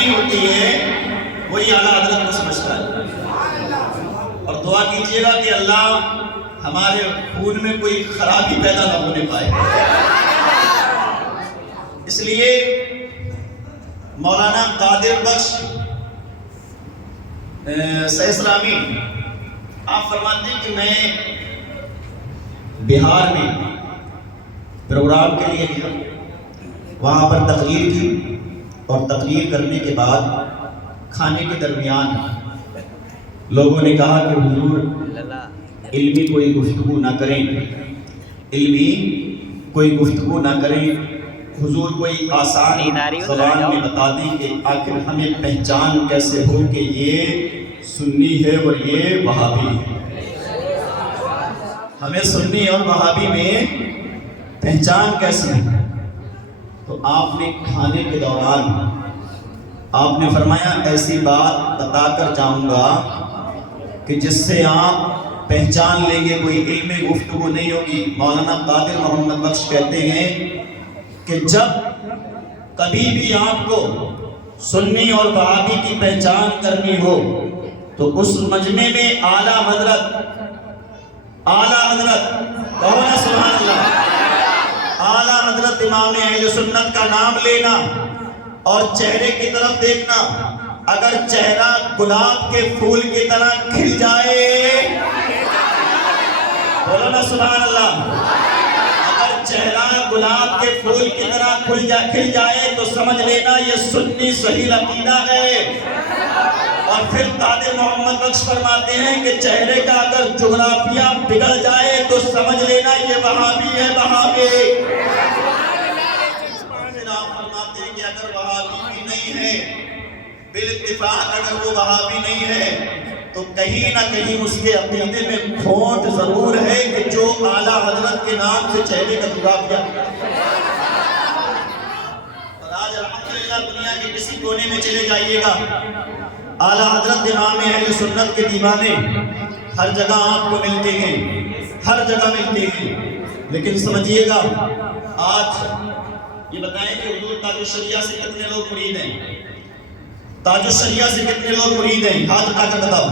نہیں ہوتی ہے وہی اعلیٰ حضرت کو سمجھتا ہے. اور دعا کیجئے گا کہ اللہ ہمارے خون میں کوئی خرابی پیدا نہ ہونے پائے. اس لیے مولانا قادر بخش سہسرامی آپ فرماتے ہیں کہ میں بہار میں پروگرام کے لیے گیا, وہاں پر تقریر کی, اور تقریر کرنے کے بعد کھانے کے درمیان لوگوں نے کہا کہ حضور علمی کوئی گفتگو نہ کریں, علمی کوئی گفتگو نہ کریں, حضور کوئی آسان زبان میں بتا دیں کہ آخر ہمیں پہچان کیسے ہو کہ یہ سنی ہے اور یہ وہابی ہے. ہمیں سنی اور وہابی میں پہچان کیسے ہے؟ تو آپ نے کھانے کے دوران آپ نے فرمایا ایسی بات بتا کر جاؤں گا کہ جس سے آپ پہچان لیں گے, کوئی علم گفتگو نہیں ہوگی. مولانا قادر محمد بخش کہتے ہیں کہ جب کبھی بھی آپ کو سنی اور وہابی کی پہچان کرنی ہو تو اس مجمع میں اعلیٰ حضرت کہو نا سبحان اللہ, اعلیٰ حضرت امام اہل سنت کا نام لینا اور چہرے کی طرف دیکھنا. اگر چہرہ گلاب کے پھول کی طرح کھل جائے, بولو نا سبحان اللہ, اگر چہرہ گلاب کے پھول کی طرح کھل جائے تو سمجھ لینا یہ سنی صحیح عقیدہ ہے. اور پھر قادر محمد بخش فرماتے ہیں کہ چہرے کا اگر جغرافیہ بگڑ جائے تو سمجھ لینا یہ وہابی ہے, وہابی. پھر آپ فرماتے ہیں کہ اگر وہابی بھی نہیں ہے, بالاتفاق اگر وہ وہابی نہیں ہے تو کہیں نہ کہیں اس کے عقیدے میں کھوٹ ضرور ہے کہ جو اعلیٰ حضرت کے نام سے چہرے کا جغرافیہ. اور آج الحمدللہ دنیا کے کسی کونے میں چلے جائیے گا, اعلیٰ حضرت امام اہل سنت کے دیوانے ہر جگہ آپ کو ملتے ہیں, ہر جگہ ملتے ہیں. لیکن سمجھیے گا آج یہ بتائیں کہ حضور تاج الشریعہ سے کتنے لوگ مرید ہیں, تاج الشریعہ سے کتنے لوگ مرید ہیں, ہاتھ اٹھا کر بتاؤ.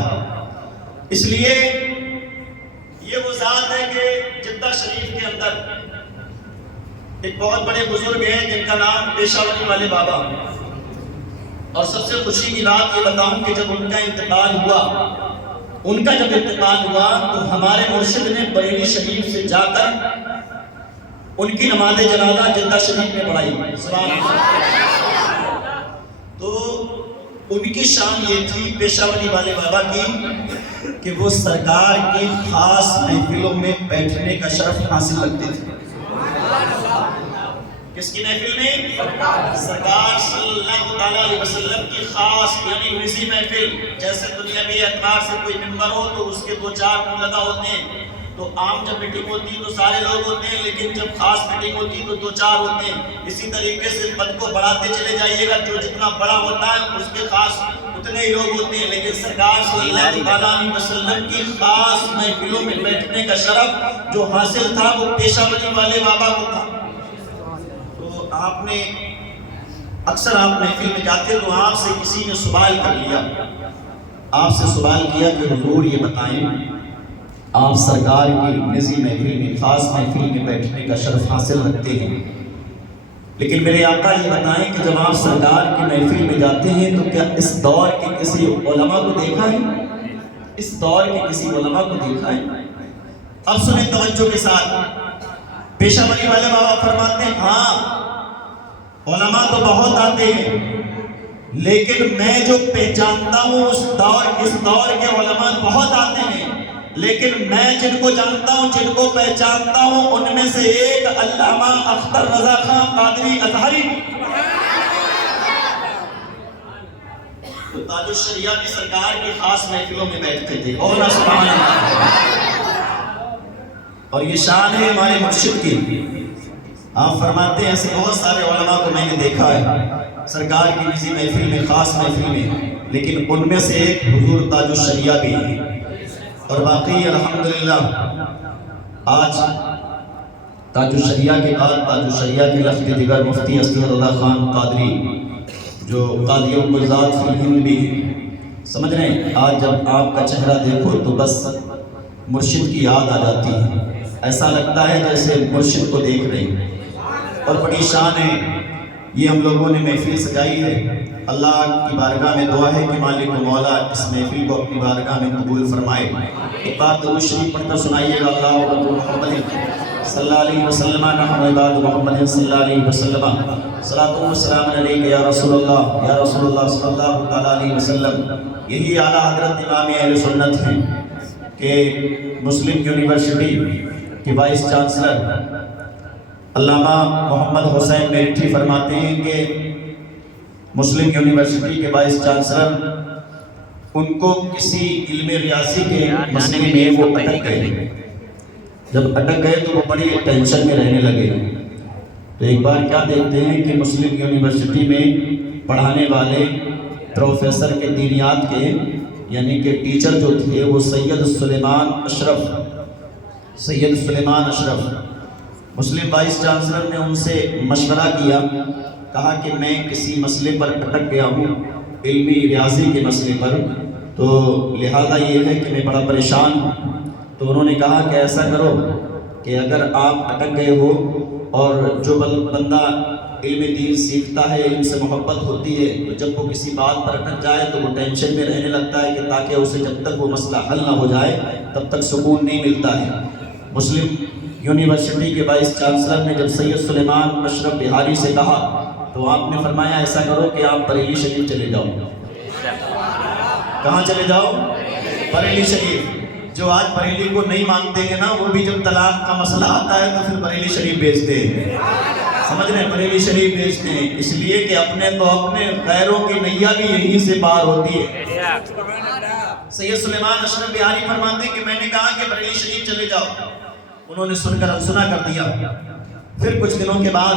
اس لیے یہ وہ ذات ہے کہ جدہ شریف کے اندر ایک بہت بڑے بزرگ ہیں جن کا نام پیشہ ولی والے بابا. اور سب سے خوشی کی بات یہ بتاؤں کہ جب ان کا انتقال ہوا تو ہمارے مرشد نے بریلی شریف سے جا کر ان کی نماز جنازہ جدہ شریف میں پڑھائی. سبحان اللہ. تو ان کی شان یہ تھی پیشہ ولی والے بابا کی کہ وہ سرکار کی خاص محفلوں میں بیٹھنے کا شرف حاصل رکھتے تھے. کس کی محفل میں؟ سرکار صلی اللہ علیہ وسلم کی خاص یعنی نزی محفل. جیسے دنیاوی اعتبار سے کوئی ممبر ہو تو اس کے 2-4 منہ لگا ہوتے ہیں, تو عام جب میٹنگ ہوتی ہے تو سارے لوگ ہوتے ہیں, لیکن جب خاص میٹنگ ہوتی ہے تو 2-4 ہوتے ہیں. اسی طریقے سے پد کو بڑھاتے چلے جائیے گا, جو جتنا بڑا ہوتا ہے اس کے خاص اتنے ہی لوگ ہوتے ہیں. لیکن سرکار صلی اللہ علیہ وسلم کی خاص محفلوں میں بیٹھنے کا شرف جو حاصل تھا وہ پیشہ ولی والے بابا کو تھا. آپ نے اکثر آپ محفل میں جاتے تو آپ سے کسی نے سوال کر لیا, آپ سے سوال کیا کہ حضور یہ بتائیں آپ سرکار کی نزی محفل میں خاص محفل میں بیٹھنے کا شرف حاصل رکھتے ہیں, لیکن میرے آقا یہ بتائیں کہ جب آپ سرکار کی محفل میں جاتے ہیں تو کیا اس دور کے کسی علماء کو دیکھا ہے, اس دور کے کسی علماء کو دیکھا ہے؟ اب سنیں توجہ کے ساتھ. پیشہ ولی والے بابا فرماتے ہیں ہاں علماء تو بہت آتے ہیں, لیکن میں جو پہچانتا ہوں اس دور کے علماء بہت آتے ہیں, لیکن میں جن کو جانتا ہوں, جن کو پہچانتا ہوں, ان میں سے ایک علامہ اختر رضا خان قادری ازہری. تو تاج الشریعہ کی سرکار کی خاص محفلوں میں بیٹھتے تھے. اور سبحان اللہ. اور یہ شان ہے ہمارے مرشد کی. آپ فرماتے ہیں ایسے بہت سارے علماء کو میں نے دیکھا ہے سرکار کی نزی محفل میں, خاص محفل میں, لیکن ان میں سے ایک حضور تاج الشریعہ بھی ہے. اور باقی الحمدللہ آج تاج الشریعہ کے بعد تاج الشریعہ کے لفظ دیگر مفتی اسد اللہ خان قادری جو قاضی القضات فی الہند بھی ہیں، سمجھ رہے ہیں؟ آج جب آپ کا چہرہ دیکھو تو بس مرشد کی یاد آ جاتی ہے، ایسا لگتا ہے جیسے مرشد کو دیکھ رہے ہیں، اور بڑی شان ہے۔ یہ ہم لوگوں نے محفل سجائی ہے، اللہ کی بارگاہ میں دعا ہے کہ مالک و مولا اس محفل کو اپنی بارگاہ میں قبول فرمائے۔ ایک بار درود شریف پڑھ کر سنائیے گا، اللہ محمد صلی اللہ علیہ وسلم نحن عباد محمد صلی اللہ علیہ وسلم صلاۃ و سلام علیک یا رسول اللہ، یا رسول اللہ صلی اللہ تعالیٰ علیہ وسلم۔ یہی اعلیٰ حضرت امام اہل سنت ہیں کہ مسلم یونیورسٹی کے وائس چانسلر علامہ محمد حسین میرٹھی فرماتے ہیں کہ مسلم یونیورسٹی کے وائس چانسلر ان کو کسی علم ریاضی کے مسئلے میں وہ اٹک گئے۔ جب اٹک گئے تو وہ بڑی ٹینشن میں رہنے لگے۔ تو ایک بار کیا دیکھتے ہیں کہ مسلم یونیورسٹی میں پڑھانے والے پروفیسر کے دینیات کے یعنی کہ ٹیچر جو تھے وہ سید سلیمان اشرف مسلم وائس چانسلر نے ان سے مشورہ کیا، کہا کہ میں کسی مسئلے پر اٹک گیا ہوں، علمی ریاضی کے مسئلے پر، تو لہذا یہ ہے کہ میں بڑا پریشان ہوں۔ تو انہوں نے کہا کہ ایسا کرو کہ اگر آپ اٹک گئے ہو اور جو بندہ علم دین سیکھتا ہے، علم سے محبت ہوتی ہے، تو جب وہ کسی بات پر اٹک جائے تو وہ ٹینشن میں رہنے لگتا ہے کہ تاکہ اسے جب تک وہ مسئلہ حل نہ ہو جائے تب تک سکون نہیں ملتا ہے۔ مسلم یونیورسٹی کے وائس چانسلر نے جب سید سلیمان اشرف بہاری سے کہا تو آپ نے فرمایا ایسا کرو کہ آپ بریلی شریف چلے جاؤ۔ کہاں چلے جاؤ؟ بریلی شریف۔ جو آج بریلی کو نہیں مانتے ہیں نا، وہ بھی جب طلاق کا مسئلہ آتا ہے تو پھر بریلی شریف بھیجتے ہیں، سمجھ رہے ہیں؟ بریلی شریف بھیجتے ہیں اس لیے کہ اپنے تو اپنے، غیروں کی نیا بھی یہیں سے پار ہوتی ہے۔ سید سلیمان اشرف بہاری فرماتے ہیں کہ میں نے کہا کہ بریلی شریف چلے جاؤ، انہوں نے سن کر انسنا کر دیا۔ پھر کچھ دنوں کے بعد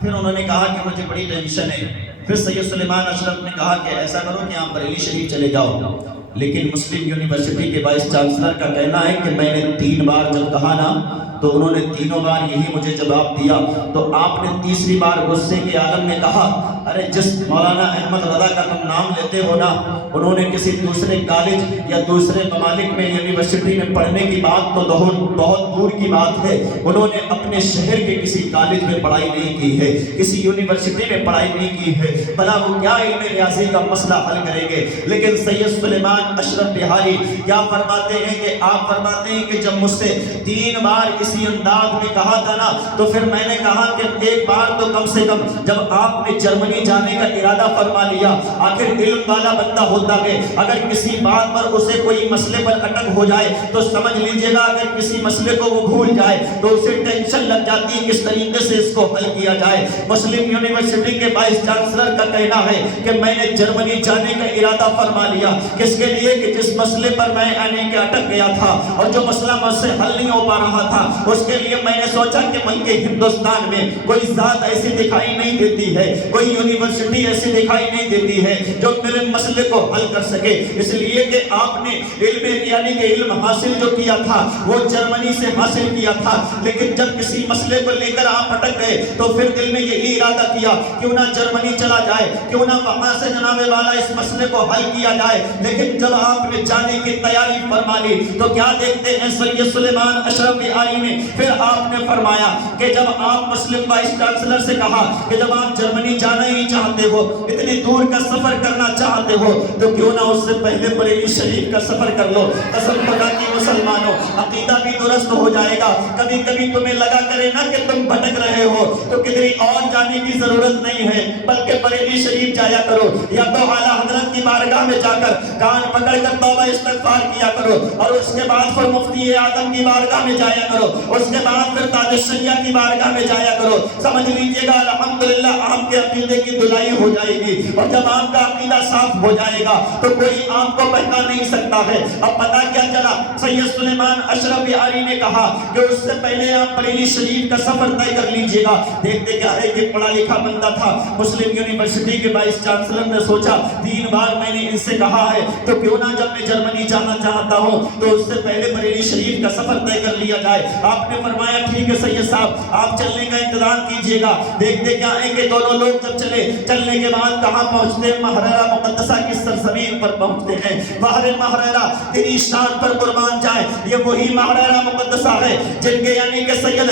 پھر انہوں نے کہا کہ مجھے بڑی ٹینشن ہے۔ پھر سید سلیمان اشرف نے کہا کہ ایسا کرو کہ آپ بریلی شریف چلے جاؤ۔ لیکن مسلم یونیورسٹی کے وائس چانسلر کا کہنا ہے کہ میں نے 3 بار جب کہا نا تو انہوں نے تینوں بار یہی مجھے جواب دیا۔ تو آپ نے تیسری بار غصے کے عالم میں کہا، ارے جس مولانا احمد رضا کا تم نام لیتے ہو نا، انہوں نے کسی دوسرے کالج یا دوسرے ممالک میں یونیورسٹی میں پڑھنے کی بات تو بہت دور کی بات ہے، انہوں نے اپنے شہر کے کسی کالج میں پڑھائی نہیں کی ہے، کسی یونیورسٹی میں پڑھائی نہیں کی ہے، بھلا وہ کیا علم ریاضی کا مسئلہ حل کریں گے؟ لیکن سید سلیمان اشرف بہاری کیا فرماتے ہیں کہ آپ فرماتے ہیں کہ جب مجھ سے 3 بار اسی انداز میں کہا تھا نا، تو پھر میں نے کہا کہ ایک بار تو کم سے کم جب آپ نے جرمنی جانے کا ارادہ فرما لیا، آخر علم والا بندہ ہوتا ہے، اگر کسی بات پر اسے کوئی مسئلے پر اٹک ہو جائے تو سمجھ لیجئے گا اگر کسی مسئلے کو وہ بھول جائے تو اسے ٹینشن لگ جاتی ہے کس طریقے سے اس کو حل کیا جائے۔ مسلم یونیورسٹی کے وائس چانسلر کا کہنا ہے کہ میں نے جرمنی جانے کا ارادہ فرما لیا، کس کے لیے؟ کہ جس مسئلے پر میں آنے کے اٹک گیا تھا اور جو مسئلہ مجھ سے حل نہیں ہو پا رہا تھا، اس کے لیے میں نے سوچا کہ ملک ہندوستان میں کوئی ذات ایسی دکھائی نہیں دیتی ہے، کوئی یونیورسٹی ایسی دکھائی نہیں دیتی ہے جو میرے مسئلے کو حل کر سکے، اس لیے کہ آپ نے علم یعنی کہ علم حاصل جو کیا تھا وہ جرمنی سے حاصل کیا تھا، لیکن جب کسی مسئلے کو لے کر آپ اٹک گئے تو پھر دل میں یہی ارادہ کیا کیوں نہ جرمنی چلا جائے، کیوں نہ وہاں سے جناب والا اس مسئلے کو حل کیا جائے۔ لیکن جب آپ نے جانے کی تیاری فرما لی تو کیا دیکھتے ہیں سید سلیمان اشرف بہاری نے پھر آپ نے فرمایا کہ جب آپ مسلم وائس چانسلر سے کہا کہ جب آپ جرمنی جانا ہی چاہتے ہو، اتنی دور کا سفر کرنا چاہتے ہو، تو کیوں نہ اس سے پہلے بریلی شریف کا سفر کر لو۔ قسم خدا کی مسلمانوں، عقیدہ بھی درست ہو جائے گا۔ کبھی کبھی تمہیں لگا کرے نا کہ تم بھٹک رہے ہو تو کدھر اور جانے کی ضرورت نہیں ہے، بلکہ بریلی شریف جایا کرو، یا تو اعلیٰ حضرت کی بارگاہ میں جا کر کان پکڑ کر توبہ استغفار کیا کرو، اور اس کے بعد پھر مفتی اعظم کی بارگاہ میں جایا کرو، اس کے بعد پھر تاج الشریعہ کی بارگاہ میں جایا کرو۔ سمجھ لیجئے گا الحمدللہ آپ کے عقیدے کی دلائی ہو جائے گی، اور جب آپ کا عقیدہ صاف ہو جائے گا تو کوئی آپ کو بہکا نہیں سکتا ہے۔ اب پتہ کیا چلا، سید سلیمان اشرف بہاری نے کہا کہ اس سے پہلے آپ بریلی شریف کا سفر طے کر لیجئے گا۔ دیکھتے کیا ہے کہ پڑھا لکھا بندہ تھا، مسلم یونیورسٹی کے وائس چانسلر نے سوچا 3 بار میں نے ان سے کہا ہے تو کیوں نہ جب میں جرمنی جانا چاہتا ہوں تو اس سے پہلے بریلی شریف کا سفر طے کر لیا جائے۔ آپ نے فرمایا ٹھیک ہے سید صاحب آپ چلنے کا انتظام کیجئے گا. دیکھتے کیا ہے کہ دونوں لوگ جب چلنے کے بعد کہاں پہنچتے ہیں؟ محررہ مقدسہ کی سرزمین پر پہنچتے ہیں. بحر محررہ تیری شان پر قربان جائے یہ وہی محررہ مقدسہ ہے جن کے یعنی کہ سید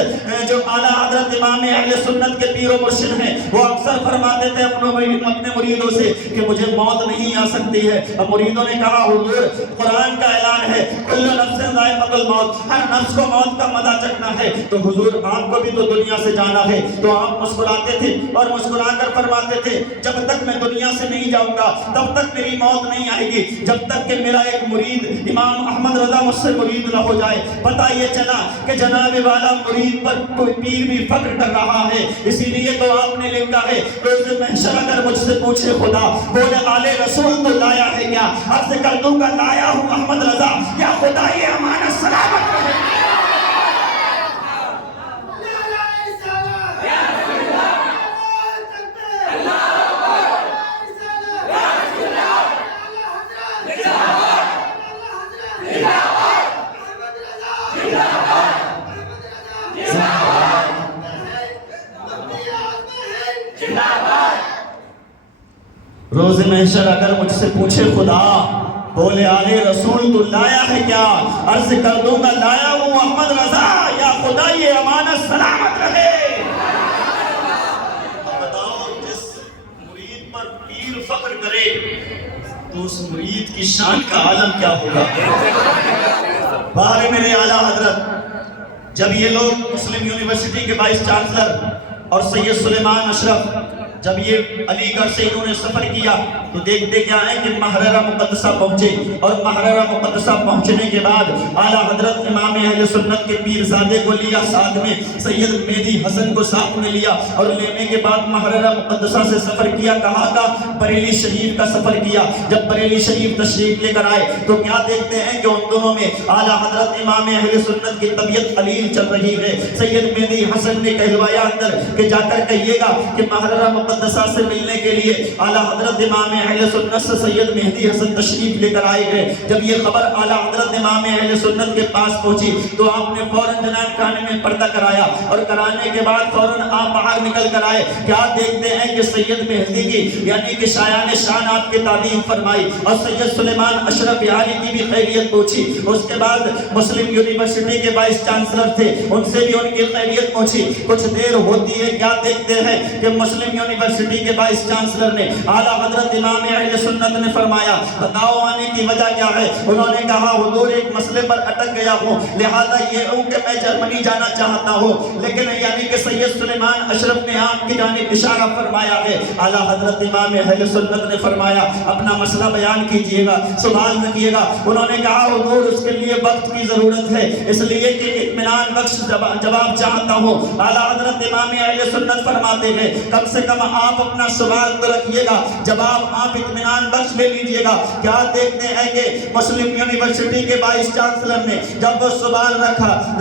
جو اعلیٰ حضرت امام اہل سنت کے پیر و مرشد ہیں وہ اکثر فرماتے تھے اپنے مریدوں سے کہ مجھے موت نہیں آ سکتی ہے. اب مریدوں نے کہا حضور قرآن کا اعلان ہے کل نفس ذائقۃ الموت، ہر نفس کو موت کا مزہ چکھنا ہے. تو حضور آپ کو بھی تو دنیا سے جانا ہے. تو آپ مسکراتے تھے اور مسکرا کر فرماتے تھے جب تک میں دنیا سے نہیں جاؤں گا تب تک میری موت نہیں آئے گی، جب تک کہ میرا ایک مرید امام احمد رضا مجھ سے مرید نہ ہو جائے. پتہ یہ چلا کہ جناب والا مرید پر کوئی پیر بھی فخر کر رہا ہے. اسی لیے تو آپ نے لکھا ہے روز محشر اگر مجھ سے پوچھے خدا بولے آل رسول تو لایا ہے کیا؟ عرض کر دوں گا لایا ہوں احمد رضا. یا خدا یہ امانت سلامت رہے. روز محشر اگر مجھ سے پوچھے خدا بولے آل رسول تو لایا ہے کیا؟ عرض کر دوں گا لایا ہوں احمد رضا. یا خدا یہ امانت سلامت رہے. بتاؤ جس مرید پر پیر فخر کرے تو اس مرید کی شان کا عالم کیا ہوگا؟ باہر میرے اعلیٰ حضرت جب یہ لوگ مسلم یونیورسٹی کے وائس چانسلر اور سید سلیمان اشرف جب یہ علی گڑھ سے انہوں نے سفر کیا تو دیکھتے کیا ہے کہ محررہ مقدسہ پہنچے. اور محررہ مقدسہ پہنچنے کے بعد اعلیٰ حضرت امام اہل سنت کے پیرزادے کو لیا ساتھ میں، سید مہدی حسن کو ساتھ میں لیا اور لینے کے بعد محررہ مقدسہ سے سفر کیا. کہاں کا؟ بریلی شریف کا سفر کیا. جب بریلی شریف تشریف لے کر آئے تو کیا دیکھتے ہیں کہ ان دونوں میں اعلیٰ حضرت امام اہل سنت کی طبیعت قلیل چل رہی ہے. سید مہدی حسن نے کہلوایا اندر کہ جا کر کہیے گا کہ محررہ مقدسہ سے ملنے کے لیے اعلیٰ حضرت امام اہل سنت سے سید مہدی حسن تشریف لے کر آئے گئے. جب یہ خبر اعلیٰ حضرت امام اہل سنت کے پاس پہنچی تو آپ نے فوراً جناب خانے میں پردہ کرایا اور کرانے کے بعد فوراً آپ باہر نکل کر آئے. کیا دیکھتے ہیں کہ سید مہدی کی یعنی کہ شایان شان آپ کی تعلیم فرمائی اور سید سلیمان اشرف یاری کی بھی خیریت پوچھی. اس کے بعد مسلم یونیورسٹی کے وائس چانسلر تھے ان سے بھی ان کی خیریت پوچھی. کچھ دیر ہوتی ہے کیا دیکھتے ہیں کہ مسلم یونیورسٹی کے وائس چانسلر نے اعلیٰ حضرت امام اہل سنت نے فرمایا بتاؤ آنے کی وجہ کیا ہے؟ انہوں نے کہا حضور ایک مسئلے پر اٹک گیا ہوں لہذا یہ ہوں کہ میں جرمنی جانا چاہتا ہوں. لیکن یعنی کہ سید سلیمان اشرف نے آپ کی جانب اشارہ فرمایا ہے. اعلیٰ حضرت امام اہل سنت نے فرمایا اپنا مسئلہ بیان کیجئے گا، سوال رکھیے گا. انہوں نے کہا حضور اس کے لیے وقت کی ضرورت ہے اس لیے کہ اطمینان بخش جواب چاہتا ہوں. اعلیٰ حضرت امام اہل سنت فرماتے ہیں کم سے کم آپ اپنا سوال تو رکھیے گا، جواب آپ اطمینان بخش لے لیجئے گا. کیا دیکھتے ہیں کہ مسلم یونیورسٹی کے وائس چانسلر نے جب وہ سوال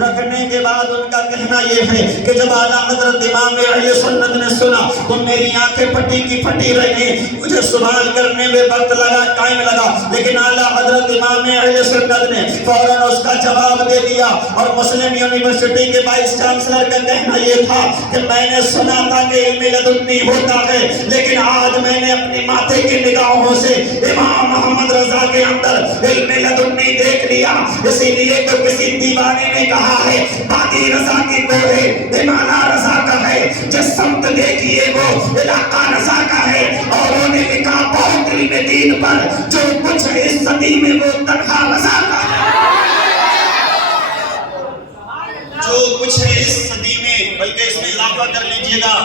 رکھنے کے بعد ان کا کہنا یہ ہے کہ جب اعلیٰ حضرت امام اہل سنت نے سنا تو میری آنکھیں پھٹی کی پھٹی رہی. مجھے سوال کرنے میں وقت لگا، ٹائم لگا، لیکن اعلیٰ حضرت امام اہل سنت نے فوراً اس کا جواب دے دیا. اور مسلم یونیورسٹی کے وائس چانسلر کا کہنا یہ تھا کہ میں نے سنا تھا کہ علم لدنی ہوتا ہے لیکن آج میں نے اپنی ماتھے کی نگاہوں سے امام محمد رضا کے اندر علم لدنی دیکھ لیا. اسی لیے تو کسی دیوانے نے کہا ہے باقی رضا کی کوئے امانہ رضا کا ہے، جس سمت دیکھئے وہ علاقہ رضا کا ہے. اور انہوں نے لکھا بہت علم دین پر جو کچھ اس صدی میں وہ تنہا رضا کا ہے، جو کچھ ہے اس صدی میں. بلکہ اس میں اضافہ کر لیجئے گا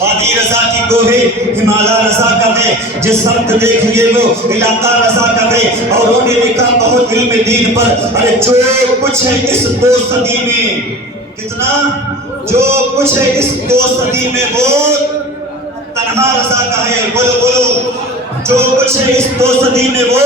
وادی رضا کی کوہ ہمالا رضا کا ہے، جس سمت دیکھئے وہ علاقہ رضا کا ہے. اور انہوں نے لکھا بہت علم دین پر ارے جو کچھ ہے اس 2 صدی میں، کتنا جو کچھ ہے اس 2 صدی میں وہ تنہا رضا کا ہے. بولو بولو جو کچھ ہے اس 2 صدی میں وہ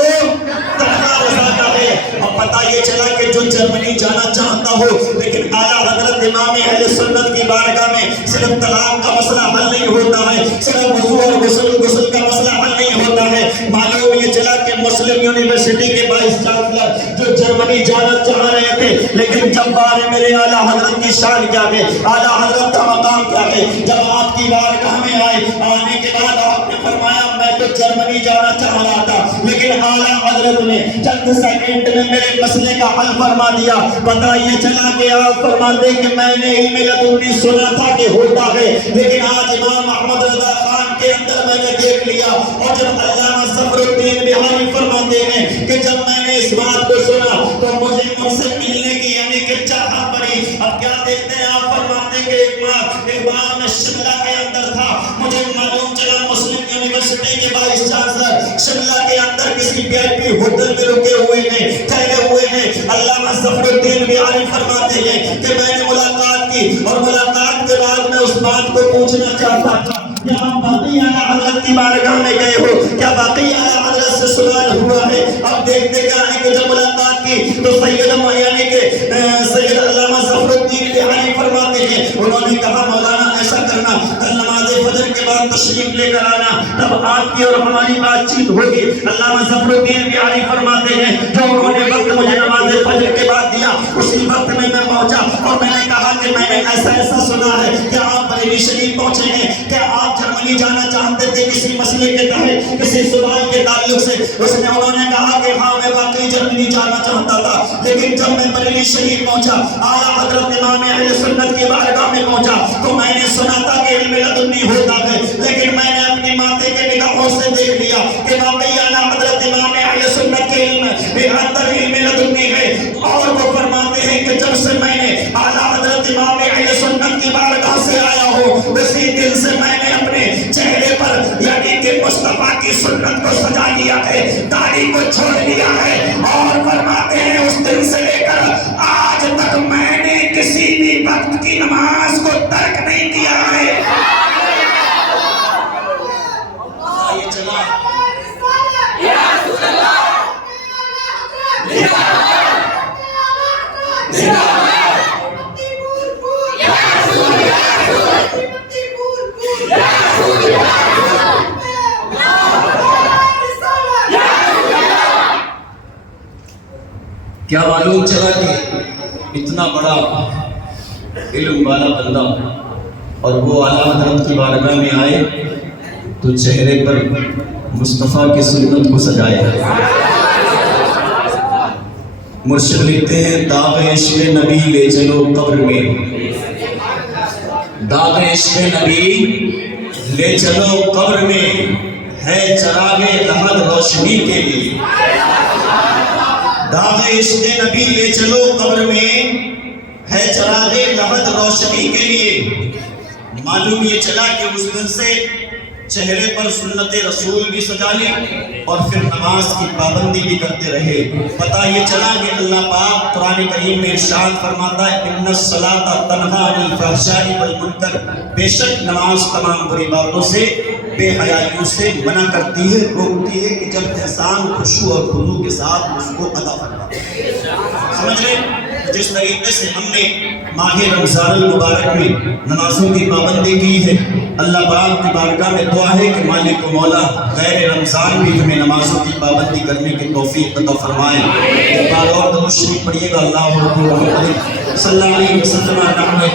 تنہا رضا کا ہے. اور پتہ یہ چلا کہ جو جرمنی جانا چاہتا ہو لیکن اعلیٰ حضرت امام اہل سنت کی بارگاہ میں صرف طلاق کا مسئلہ حل نہیں ہوتا ہے، صرف وضو اور غسل کا مسئلہ حل نہیں نہیں ہوتا ہے۔ معلوم یہ چلا کہ مسلم یونیورسٹی کے وائس چانسلر جو جرمنی جانا چاہ رہے تھے، لیکن جب بارے میرے اعلیٰ حضرت کی شان کیا ہے، اعلیٰ حضرت کا مقام کیا ہے، جب آپ کی بارگاہ میں آئے، آنے کے بعد آپ نے فرمایا میں تو جرمنی جانا چاہ رہا تھا، لیکن اعلیٰ حضرت نے چند سیکنڈ میں میرے مسئلے کا حل فرما دیا۔ پتہ یہ چلا کہ آپ فرماتے کہ میں نے علم لدنی سنا تھا کہ ہوتا ہے، لیکن آج امام احمد رضا خان کے اندر میں نے دیکھ لیا۔ اور جب علامہ ظفر الدین بہاری فرماتے ہیں کہ جب میں نے اس بات کو سنا تو مجھے ان سے ملنے کی یعنی کہ چاہت بڑی۔ اب کیا دیکھتے ہیں آپ فرماتے ہیں کہ ایک بار میں شملہ کے اندر تھا، مجھے معلوم چلا مسلم یونیورسٹی کے وائس چانسلر شملہ کے اندر کسی وی آئی پی ہوٹل میں رکے ہوئے ہیں، ٹھہرے ہوئے ہیں۔ علامہ ظفر الدین بہاری فرماتے ہیں کہ میں نے ملاقات کی، اور ملاقات کے بعد میں اس بات کو پوچھنا چاہتا تھا کیا آپ باقی اعلیٰ حضرت کی بارگاہ میں گئے ہو، کیا باقی اعلیٰ حضرت سے سوال ہوا ہے؟ اب دیکھتے کیا ہے کہ جب ملاقات کی تو سید یعنی کہ سید علامہ ظفر الدین بہاری فرماتے ہیں، انہوں نے کہا مولانا ایسا کرنا کل نماز فجر کے بعد تشریف لے کر آنا، تب آپ کی اور ہماری بات چیت ہوگی۔ علامہ ظفر الدین بہاری فرماتے ہیں جو انہوں نے وقت مجھے نماز فجر کے بعد دیا، اسی وقت میں پہنچا اور میں نے کہا کہ میں نے ایسا سنا ہے کہ آپ بریلی شریف پہنچے ہیں، کہ آپ جرمنی جانا چاہتے تھے کسی مسئلے کے تحت، کسی سوال کے تعلق سے۔ انہوں نے کہا کہ ہاں میں واقعی جرمنی جانا چاہتا تھا، لیکن جب میں بریلی شریف پہنچا، اعلیٰ حضرت امام اہل سنت کی بارگاہ میں پہنچا تو میں نے سنا تھا کہ علم لدنی ہوتا ہے، لیکن میں نے اپنی ماتے کے نگاہوں سے دیکھ لیا کہ واقعی اعلیٰ حضرت امام اہل سنت کے علم اندر علم لدنی ہے۔ اور وہ فرماتے ہیں کہ جب سے میں نے اعلیٰ حضرت امام اہل سنت کی بارگاہ سے آیا ہوں، اسی دن سے میں نے اپنے چہرے پر یعنی کہ مصطفیٰ کی سنت کو سجا لیا ہے، داڑھی کو چھوڑ لیا ہے، اور فرماتے ہیں اس دن سے لے کر آج تک میں نے کسی بھی وقت کی نماز کو ترک نہیں کیا ہے۔ یہ چلا کیا معلوم چلا کہ اتنا بڑا علم والا بندہ اور وہ اعلیٰ حضرت کی بارگاہ میں آئے تو چہرے پر مصطفیٰ کی سنت کو سجائے۔ مرشد لکھتے ہیں داغ عشق نبی لے چلو قبر میں، داغ عشق نبی لے چلو قبر میں، ہے چراغ لحد روشنی کے لیے۔ داغ عشق نبی لے چلو قبر میں، ہے چراغ لحد روشنی کے لیے۔ معلوم یہ چلا کہ اس دن سے چہرے پر سنت رسول بھی سجا لی اور پھر نماز کی پابندی بھی کرتے رہے۔ پتہ یہ چلا کہ اللہ پاک قرآن کریم میں ارشاد فرماتا ہے ان الصلاۃ تنہی عن الفحشاء والمنکر، بے شک نماز تمام بری باتوں سے، بے حیائیوں سے منع کرتی ہے، روکتی ہے کہ جب انسان خشوع اور خضوع کے ساتھ اس کو ادا کرتا ہے۔ سمجھ رہے جس طریقے سے ہم نے ماہ رمضان المبارک میں نمازوں کی پابندی کی ہے، اللہ پاک کی بارگاہ میں دعا ہے کہ مالک و مولا غیر رمضان بھی ہمیں نمازوں کی پابندی کرنے کی توفیق عطا فرمائے۔ ایک بار اور درود شریف پڑھیے گا، اللہ صلی اللہ علیہ وسلم۔